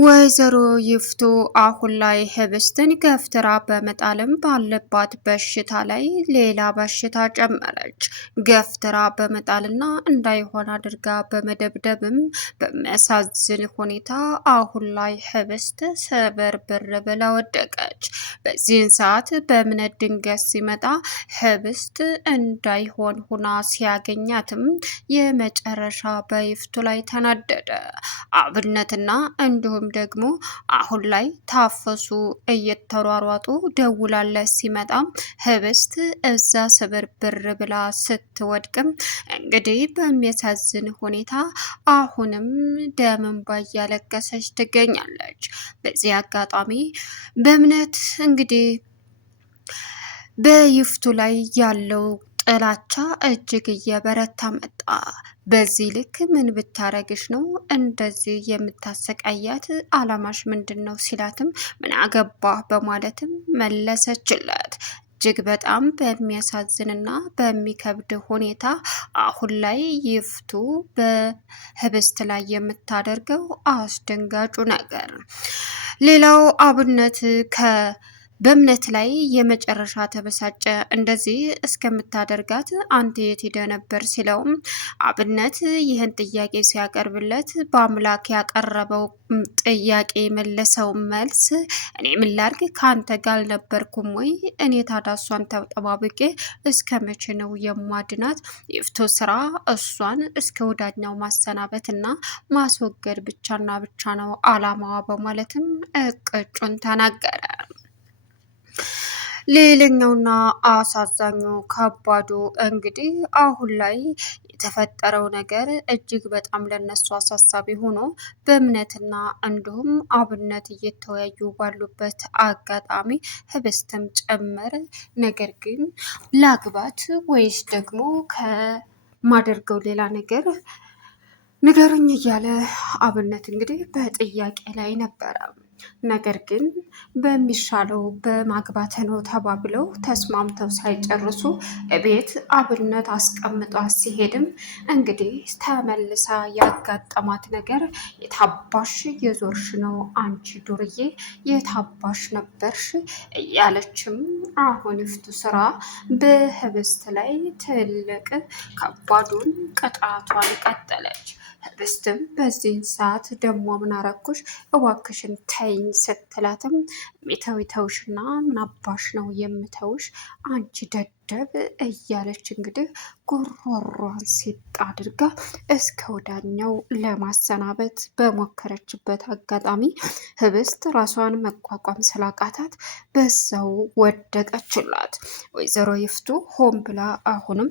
ወይዘሮ ይፍቱ አሁን ላይ ህብስትን ገፍትራ በመጣልም ባለባት በሽታ ላይ ሌላ በሽታ ጨመረች። ገፍትራ በመጣልና እንዳይሆን አድርጋ በመደብደብም በሚያሳዝን ሁኔታ አሁን ላይ ህብስት ስብርብር ብላ ወደቀች። በዚህን ሰዓት በእምነት ድንገት ሲመጣ ህብስት እንዳይሆን ሁና ሲያገኛትም የመጨረሻ በይፍቱ ላይ ተናደደ። አብነትና እንዲሁም ደግሞ አሁን ላይ ታፈሱ እየተሯሯጡ ደውላለት ሲመጣም ህብስት እዛ ስብርብር ብላ ስትወድቅም እንግዲህ በሚያሳዝን ሁኔታ አሁንም ደም እንባ እያለቀሰች ትገኛለች። በዚህ አጋጣሚ በእምነት እንግዲህ በይፍቱ ላይ ያለው ጥላቻ እጅግ እየበረታ መጣ። በዚህ ልክ ምን ብታረግሽ ነው እንደዚህ የምታሰቃያት? አላማሽ ምንድን ነው ሲላትም ምን አገባህ በማለትም መለሰችለት። እጅግ በጣም በሚያሳዝንና በሚከብድ ሁኔታ አሁን ላይ ይፍቱ በህብስት ላይ የምታደርገው አስደንጋጩ ነገር። ሌላው አብነት በእምነት ላይ የመጨረሻ ተበሳጨ። እንደዚህ እስከምታደርጋት አንተ የት ሄደ ነበር ሲለውም አብነት ይህን ጥያቄ ሲያቀርብለት በአምላክ ያቀረበው ጥያቄ የመለሰው መልስ እኔ ምን ላድርግ ከአንተ ጋር አልነበርኩም ወይ? እኔ ታዲያ እሷን ተጠባብቄ እስከ መቼ ነው የማድናት? ይፍቱ ስራ እሷን እስከ ወዳኛው ማሰናበትና ማስወገድ ብቻና ብቻ ነው አላማዋ በማለትም እቅጩን ተናገረ። ሌላኛውና አሳዛኙ ከባዱ እንግዲህ አሁን ላይ የተፈጠረው ነገር እጅግ በጣም ለነሱ አሳሳቢ ሆኖ በእምነትና እንዲሁም አብነት እየተወያዩ ባሉበት አጋጣሚ ህብስትም ጨመረ። ነገር ግን ላግባት ወይስ ደግሞ ከማደርገው ሌላ ነገር ንገሩኝ እያለ አብነት እንግዲህ በጥያቄ ላይ ነበረ። ነገር ግን በሚሻለው በማግባት ነው ተባብለው ተስማምተው ሳይጨርሱ ቤት አብነት አስቀምጧት ሲሄድም እንግዲህ ተመልሳ ያጋጠማት ነገር የታባሽ የዞርሽ ነው አንቺ ዱርዬ፣ የታባሽ ነበርሽ እያለችም አሁን ይፍቱ ስራ በህብስት ላይ ትልቅ ከባዱን ቅጣቷን ቀጠለች። ህብስትም በዚህን ሰዓት ደግሞ ምን አረኩሽ እባክሽን ተይኝ ስትላትም ሚተውሽና ምን አባሽ ነው የምተውሽ አንቺ ደደብ እያለች እንግዲህ ጉሮሯን ሲጥ አድርጋ እስከ ወዳኛው ለማሰናበት በሞከረችበት አጋጣሚ ህብስት ራሷን መቋቋም ስላቃታት በዛው ወደቀችላት። ወይዘሮ ይፍቱ ሆን ብላ አሁንም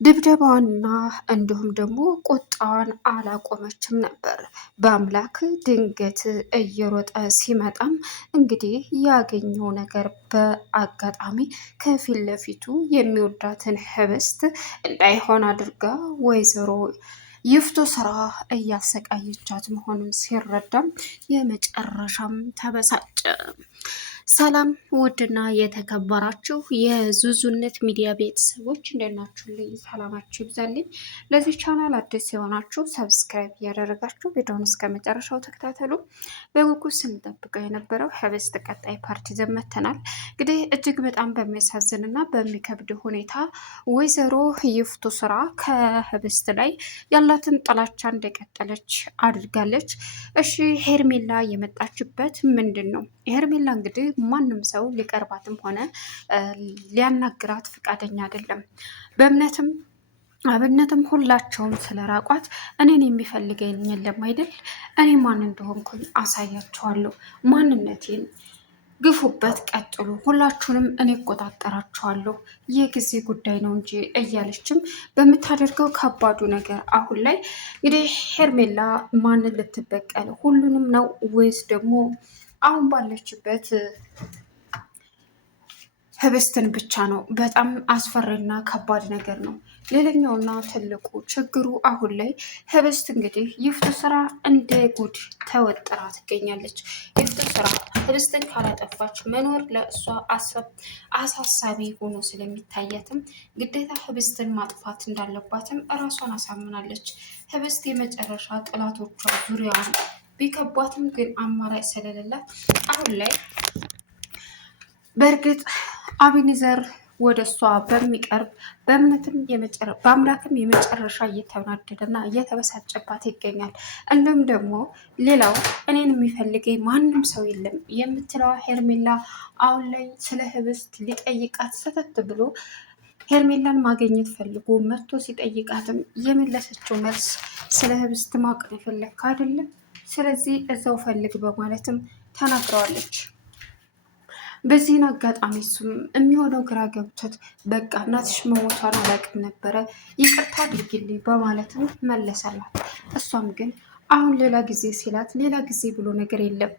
ድብደባዋንና እንዲሁም ደግሞ ቁጣዋን አላቆመችም ነበር። በአምላክ ድንገት እየሮጠ ሲመጣም እንግዲህ ያገኘው ነገር በአጋጣሚ ከፊት ለፊቱ የሚወዳትን ህብስት እንዳይሆን አድርጋ ወይዘሮ ይፍቱ ስራ እያሰቃየቻት መሆኑን ሲረዳም የመጨረሻም ተበሳጨ። ሰላም ውድና የተከበራችሁ የዙዙነት ሚዲያ ቤተሰቦች እንደናችሁልኝ ሰላማችሁ ይብዛልኝ። ለዚህ ቻናል አዲስ የሆናችሁ ሰብስክራይብ እያደረጋችሁ ቪዲዮውን እስከ መጨረሻው ተከታተሉ። በጉጉት ስንጠብቀው የነበረው ህብስት ቀጣይ ፓርቲ ዘመተናል። እንግዲህ እጅግ በጣም በሚያሳዝንና በሚከብድ ሁኔታ ወይዘሮ ይፍቱ ስራ ከህብስት ላይ ያላትን ጥላቻ እንደቀጠለች አድርጋለች። እሺ ሄርሜላ የመጣችበት ምንድን ነው? ሄርሜላ እንግዲህ ማንም ሰው ሊቀርባትም ሆነ ሊያናግራት ፍቃደኛ አይደለም። በእምነትም አብነትም ሁላቸውም ስለራቋት እኔን የሚፈልገኝ የለም አይደል? እኔ ማን እንደሆንኩኝ አሳያችኋለሁ፣ ማንነቴን ግፉበት፣ ቀጥሉ፣ ሁላችሁንም እኔ እቆጣጠራችኋለሁ፣ የጊዜ ጉዳይ ነው እንጂ እያለችም በምታደርገው ከባዱ ነገር አሁን ላይ እንግዲህ ሄርሜላ ማንን ልትበቀል ሁሉንም ነው ወይስ ደግሞ አሁን ባለችበት ህብስትን ብቻ ነው? በጣም አስፈሪና ከባድ ነገር ነው። ሌላኛውና ትልቁ ችግሩ አሁን ላይ ህብስት እንግዲህ ይፍቱ ስራ እንደ ጉድ ተወጥራ ትገኛለች። ይፍቱ ስራ ህብስትን ካላጠፋች መኖር ለእሷ አሳሳቢ ሆኖ ስለሚታያትም ግዴታ ህብስትን ማጥፋት እንዳለባትም እራሷን አሳምናለች። ህብስት የመጨረሻ ጥላቶቿ ዙሪያዋን ቢከቧትም ግን አማራጭ ስለሌላት አሁን ላይ በእርግጥ አቤኔዘር ወደ እሷ በሚቀርብ በአምላክም የመጨረሻ እየተናደደና እየተበሳጨባት ይገኛል። እንዲሁም ደግሞ ሌላው እኔን የሚፈልገኝ ማንም ሰው የለም የምትለዋ ሄርሜላ አሁን ላይ ስለ ህብስት ሊጠይቃት ሰተት ብሎ ሄርሜላን ማግኘት ፈልጎ መጥቶ ሲጠይቃትም የመለሰችው መልስ ስለ ህብስት ማወቅ ነው የፈለግክ አይደለም፣ ስለዚህ እዛው ፈልግ በማለትም ተናግረዋለች። በዚህን አጋጣሚ እሱም የሚሆነው ግራ ገብቶት በቃ እናትሽ መሞቷን አላውቅም ነበረ ይቅርታ አድርጊልኝ በማለትም መለሰላት። እሷም ግን አሁን ሌላ ጊዜ ሲላት ሌላ ጊዜ ብሎ ነገር የለም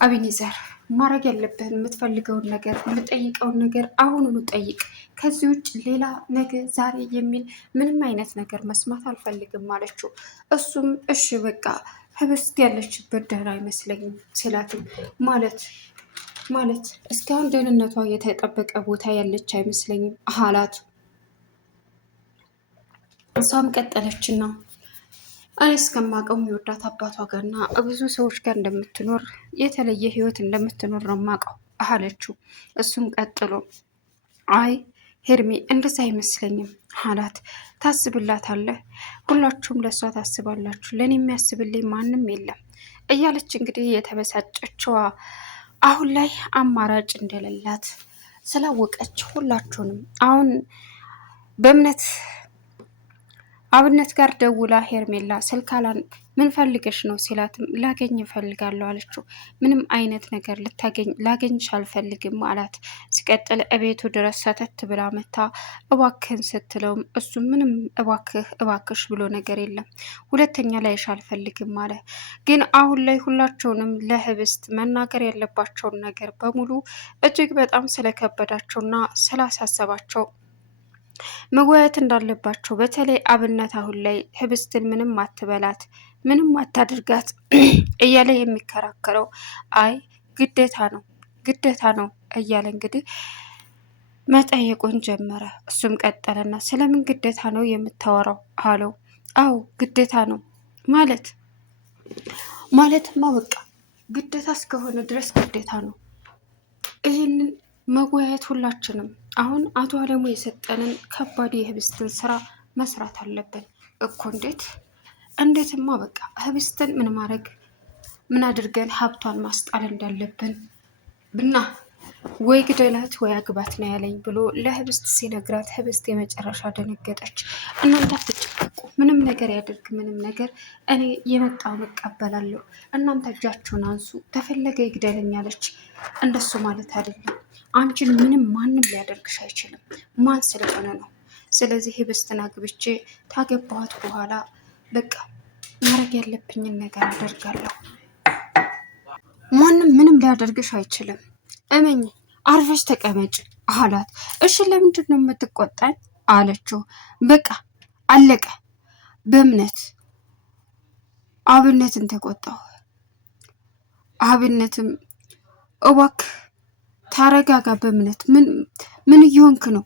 አቤኔዘር ማድረግ ያለብህን የምትፈልገውን ነገር የምጠይቀውን ነገር አሁኑኑ ጠይቅ። ከዚህ ውጭ ሌላ ነገ ዛሬ የሚል ምንም አይነት ነገር መስማት አልፈልግም አለችው። እሱም እሺ በቃ ህብስት ያለችበት ደህና አይመስለኝም ሲላትም ማለት እስካሁን ደህንነቷ የተጠበቀ ቦታ ያለች አይመስለኝም አላት። እሷም ቀጠለችና እኔ እስከማውቀው የሚወዳት አባቷ ጋርና ብዙ ሰዎች ጋር እንደምትኖር የተለየ ህይወት እንደምትኖር ነው የማውቀው አለችው። እሱም ቀጥሎ አይ ሄርሜ እንደዛ አይመስለኝም አላት። ታስብላታለህ፣ ሁላችሁም ለእሷ ታስባላችሁ፣ ለእኔ የሚያስብልኝ ማንም የለም እያለች እንግዲህ የተበሳጨችዋ አሁን ላይ አማራጭ እንደሌላት ስላወቀች ሁላችሁንም አሁን በእምነት አብነት ጋር ደውላ ሄርሜላ ስልካላን ምን ፈልገሽ ነው ሲላትም ላገኝ እፈልጋለሁ አለችው። ምንም አይነት ነገር ላገኝሽ አልፈልግም አላት። ሲቀጥል እቤቱ ድረስ ሰተት ብላ መታ እባክህን ስትለውም እሱ ምንም እባክሽ ብሎ ነገር የለም ሁለተኛ ላይሽ አልፈልግም አለ። ግን አሁን ላይ ሁላቸውንም ለህብስት መናገር ያለባቸውን ነገር በሙሉ እጅግ በጣም ስለከበዳቸውና ስላሳሰባቸው መወያየት እንዳለባቸው በተለይ አብነት አሁን ላይ ህብስትን ምንም አትበላት ምንም አታድርጋት እያለ የሚከራከረው አይ ግዴታ ነው እያለ እንግዲህ መጠየቁን ጀመረ። እሱም ቀጠለና ስለምን ግዴታ ነው የምታወራው አለው። አው ግዴታ ነው ማለትማ በቃ ግዴታ እስከሆነ ድረስ ግዴታ ነው። ይህንን መወያየት ሁላችንም አሁን አቶ አለሙ የሰጠንን ከባድ የህብስትን ስራ መስራት አለብን እኮ። እንዴትማ በቃ ህብስትን ምን አድርገን ሀብቷን ማስጣል እንዳለብን ብና ወይ ግደላት ወይ አግባት ነው ያለኝ ብሎ ለህብስት ሲነግራት ህብስት የመጨረሻ ደነገጠች። እናንተ አትጨነቁ፣ ምንም ነገር ያደርግ ምንም ነገር እኔ የመጣውን እቀበላለሁ፣ እናንተ እጃችሁን አንሱ፣ ተፈለገ ይግደለኛለች። እንደሱ ማለት አይደለም፣ አንቺን ምንም ማንም ሊያደርግሽ አይችልም። ማን ስለሆነ ነው። ስለዚህ ህብስትን አግብቼ ታገባኋት በኋላ በቃ ማድረግ ያለብኝን ነገር አደርጋለሁ። ማንም ምንም ሊያደርግሽ አይችልም። እመኝ፣ አርፈሽ ተቀመጭ አላት። እሺ ለምንድን ነው የምትቆጣኝ አለችው። በቃ አለቀ። በእምነት አብነትን ተቆጣው። አብነትም እባክህ ታረጋጋ፣ በእምነት ምን እየሆንክ ነው?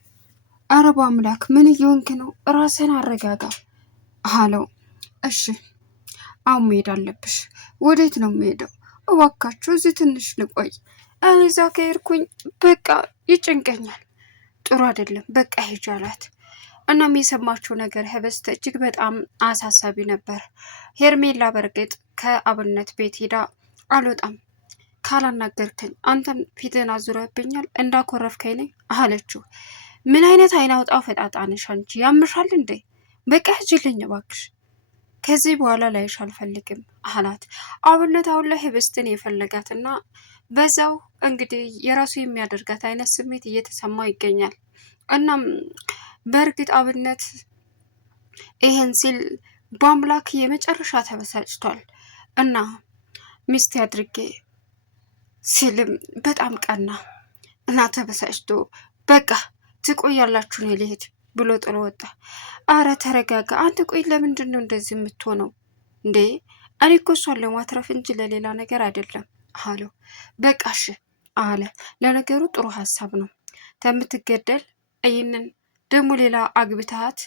ኧረ በአምላክ ምን እየሆንክ ነው? ራስን አረጋጋ አለው። እሺ አሁን መሄድ አለብሽ። ወዴት ነው የምሄደው? እባካችሁ እዚህ ትንሽ ልቆይ። እዛ ከሄድኩኝ በቃ ይጭንቀኛል፣ ጥሩ አይደለም፣ በቃ ሂጂ አላት። እናም የሰማችው ነገር ህብስት እጅግ በጣም አሳሳቢ ነበር። ሄርሜላ በእርግጥ ከአብነት ቤት ሄዳ አልወጣም ካላናገርከኝ፣ አንተም ፊትን አዙረብኛል እንዳኮረፍከኝ ነኝ አለችው። ምን አይነት አይን አውጣው ፈጣጣ ነሽ አንቺ፣ ያምሻል እንዴ? በቃ ሂጂልኝ እባክሽ፣ ከዚህ በኋላ ላይሽ አልፈልግም አላት። አብነት አሁን ላይ ህብስትን የፈለጋትና በዛው እንግዲህ የራሱ የሚያደርጋት አይነት ስሜት እየተሰማው ይገኛል። እናም በእርግጥ አብነት ይሄን ሲል በአምላክ የመጨረሻ ተበሳጭቷል እና ሚስቴ አድርጌ ሲልም በጣም ቀና እና ተበሳጭቶ በቃ ትቆያላችሁ ነው ልሄድ ብሎ ጥሎ ወጣ። አረ ተረጋጋ አንተ፣ ቆይ ለምንድን ነው እንደዚህ የምትሆነው እንዴ? እኔ እኮ እሷን ለማትረፍ እንጂ ለሌላ ነገር አይደለም አለው። በቃሽ አለ። ለነገሩ ጥሩ ሀሳብ ነው፣ ከምትገደል ይህንን ደግሞ ሌላ አግብታት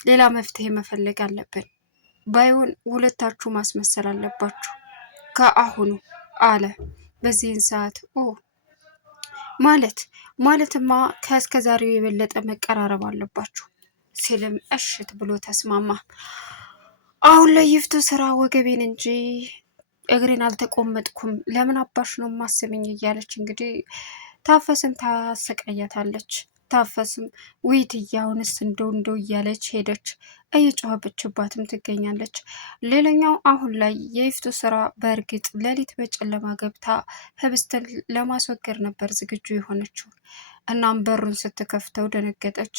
ሌላ መፍትሄ መፈለግ አለብን ባይሆን ሁለታችሁ ማስመሰል አለባችሁ ከአሁኑ አለ። በዚህን ሰዓት ማለትማ ከእስከ ዛሬው የበለጠ መቀራረብ አለባችሁ ሲልም እሽት ብሎ ተስማማ። አሁን ላይ ይፍቱ ስራ ወገቤን እንጂ እግሬን አልተቆመጥኩም፣ ለምን አባሽ ነው ማስብኝ እያለች እንግዲህ ታፈስን ታሰቃያታለች። ታፈስም ውይይትያውንስ እንደው እያለች ሄደች፣ እየጮኸበችባትም ትገኛለች። ሌላኛው አሁን ላይ የይፍቱ ስራ በእርግጥ ሌሊት በጨለማ ገብታ ህብስትን ለማስወገድ ነበር ዝግጁ የሆነችው። እናም በሩን ስትከፍተው ደነገጠች።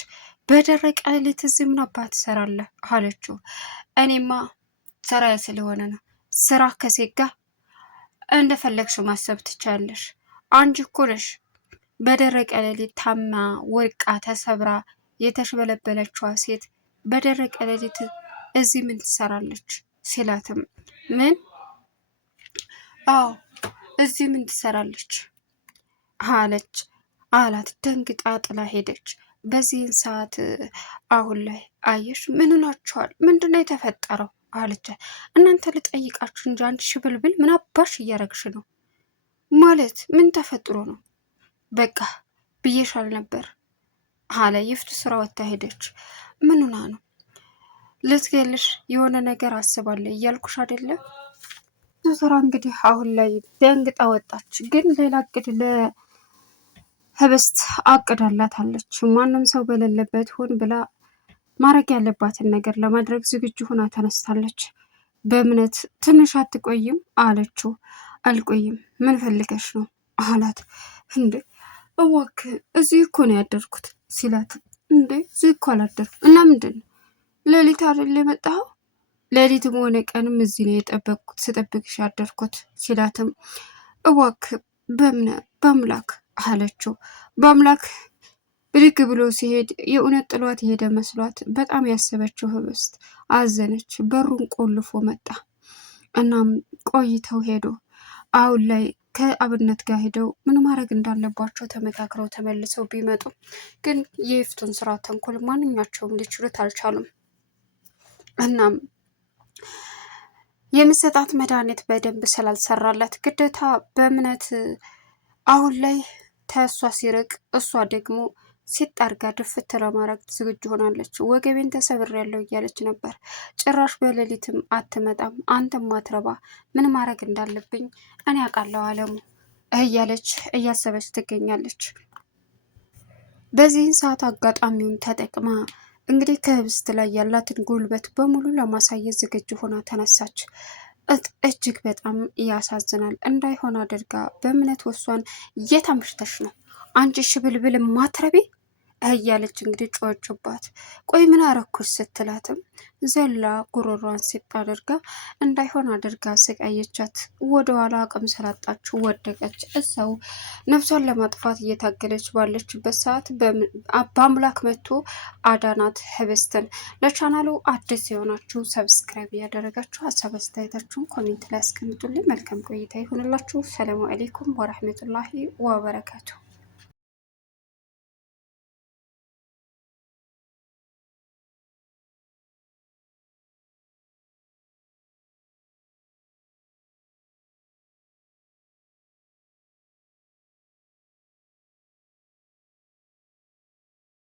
በደረቀ ሌሊት እዚህ ምን አባት ትሰራለህ አለችው። እኔማ ስራዬ ስለሆነ ነው። ስራ ከሴት ጋር እንደፈለግሽ ማሰብ ትቻለሽ። አንቺ እኮ ነሽ በደረቀ ሌሊት ታማ ወድቃ ተሰብራ የተሽበለበለችዋ ሴት በደረቀ ሌሊት እዚህ ምን ትሰራለች ሲላትም፣ ምን? አዎ እዚህ ምን ትሰራለች አላት። ደንግጣ ጥላ ሄደች። በዚህን ሰዓት አሁን ላይ አየሽ ምን ሆናችኋል? ምንድነው የተፈጠረው አለቻት። እናንተ ልጠይቃችሁ እንጂ አንቺ ሽብልብል ምን አባሽ እያረግሽ ነው? ማለት ምን ተፈጥሮ ነው? በቃ ብዬሻል ነበር አለ። ይፍቱ ስራ ወጥታ ሄደች። ምን ሆና ነው? ልትገልሽ የሆነ ነገር አስባለ እያልኩሽ አይደለም? ስራ እንግዲህ አሁን ላይ ደንግጣ ወጣች። ግን ሌላ እቅድ ለህብስት አቅዳላታለች። ማንም ሰው በሌለበት ሆን ብላ ማድረግ ያለባትን ነገር ለማድረግ ዝግጁ ሆና ተነስታለች። በእምነት ትንሽ አትቆይም አለችው። አልቆይም። ምን ፈልገሽ ነው አላት። እንዴ እባክህ እዚህ እኮ ነው ያደርኩት ሲላት፣ እንዴ እዚህ እኮ አላደርኩም እና ምንድን ነው ሌሊት አይደል የመጣኸው? ሌሊትም ሆነ ቀንም እዚህ ነው የጠበቅኩት ስጠብቅሽ ያደርኩት ሲላትም፣ እባክህ በአምላክ አለችው። በአምላክ ብድግ ብሎ ሲሄድ የእውነት ጥሏት የሄደ መስሏት በጣም ያሰበችው ህብስት አዘነች። በሩን ቆልፎ መጣ። እናም ቆይተው ሄዶ አሁን ላይ ከአብነት ጋር ሄደው ምን ማድረግ እንዳለባቸው ተመካክረው ተመልሰው ቢመጡ ግን የይፍቱን ስራ ተንኮል ማንኛቸውም ሊችሉት አልቻሉም። እናም የምሰጣት መድኃኒት በደንብ ስላልሰራላት ግዴታ በእምነት አሁን ላይ ተሷ ሲርቅ እሷ ደግሞ ሲጣርጋ ድፍት ለማድረግ ዝግጁ ሆናለች። ወገቤን ተሰብሬያለሁ እያለች ነበር። ጭራሽ በሌሊትም አትመጣም፣ አንተም ማትረባ ምን ማድረግ እንዳለብኝ እኔ አውቃለሁ አለሙ እያለች እያሰበች ትገኛለች። በዚህን ሰዓት አጋጣሚውን ተጠቅማ እንግዲህ ከህብስት ላይ ያላትን ጉልበት በሙሉ ለማሳየት ዝግጁ ሆና ተነሳች። እጅግ በጣም ያሳዝናል። እንዳይሆን አድርጋ በእምነት ወሷን እየታምሽተሽ ነው አንቺ ሽብልብል ማትረቢ እያለች እንግዲህ ጮኸችባት። ቆይ ምን አረኩሽ ስትላትም ዘላ ጉሮሯን ሲጥ አድርጋ እንዳይሆን አድርጋ ስቃየቻት። ወደኋላ አቅም ስላጣችው ወደቀች። እዛው ነፍሷን ለማጥፋት እየታገለች ባለችበት ሰዓት በአምላክ መጥቶ አዳናት ህብስትን። ለቻናሉ አዲስ የሆናችሁ ሰብስክራይብ እያደረጋችሁ ሀሳብ አስተያየታችሁን ኮሜንት ላይ አስቀምጡልኝ። መልካም ቆይታ ይሁንላችሁ። ሰላሙ አሌይኩም ወረህመቱላሂ ወበረካቱ።